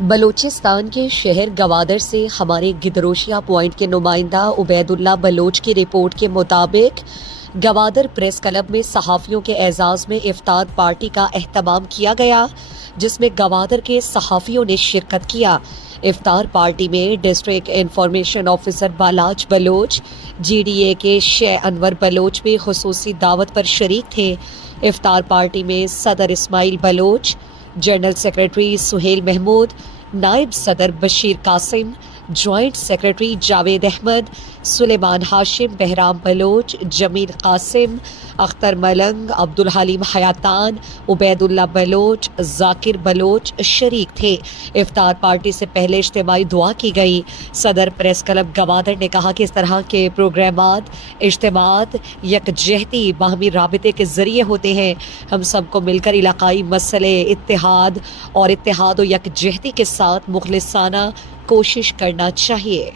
بلوچستان کے شہر گوادر سے ہمارے گدروشیا پوائنٹ کے نمائندہ عبید اللہ بلوچ کی رپورٹ کے مطابق گوادر پریس کلب میں صحافیوں کے اعزاز میں افطار پارٹی کا اہتمام کیا گیا، جس میں گوادر کے صحافیوں نے شرکت کیا۔ افطار پارٹی میں district information officer Balaj Baloch, G D A کے شیخ انور بلوچ بھی خصوصی دعوت پر شریک تھے۔ افطار پارٹی میں صدر اسماعیل بلوچ، جنرل سیکرٹری سہیل محمود، نائب صدر بشیر قاسم، جوائنٹ سیکرٹری جاوید احمد، سلیمان ہاشم، بہرام بلوچ، جمیل قاسم، اختر ملنگ، عبدالحلیم حیاتان، عبید اللہ بلوچ، ذاکر بلوچ شریک تھے۔ افطار پارٹی سے پہلے اجتماعی دعا کی گئی۔ صدر پریس کلب گوادر نے کہا کہ اس طرح کے پروگرامات، اجتماعات یکجہتی باہمی رابطے کے ذریعے ہوتے ہیں۔ ہم سب کو مل کر علاقائی مسئلے اتحاد و یکجہتی کے ساتھ مخلصانہ کوشش کرنا چاہیے۔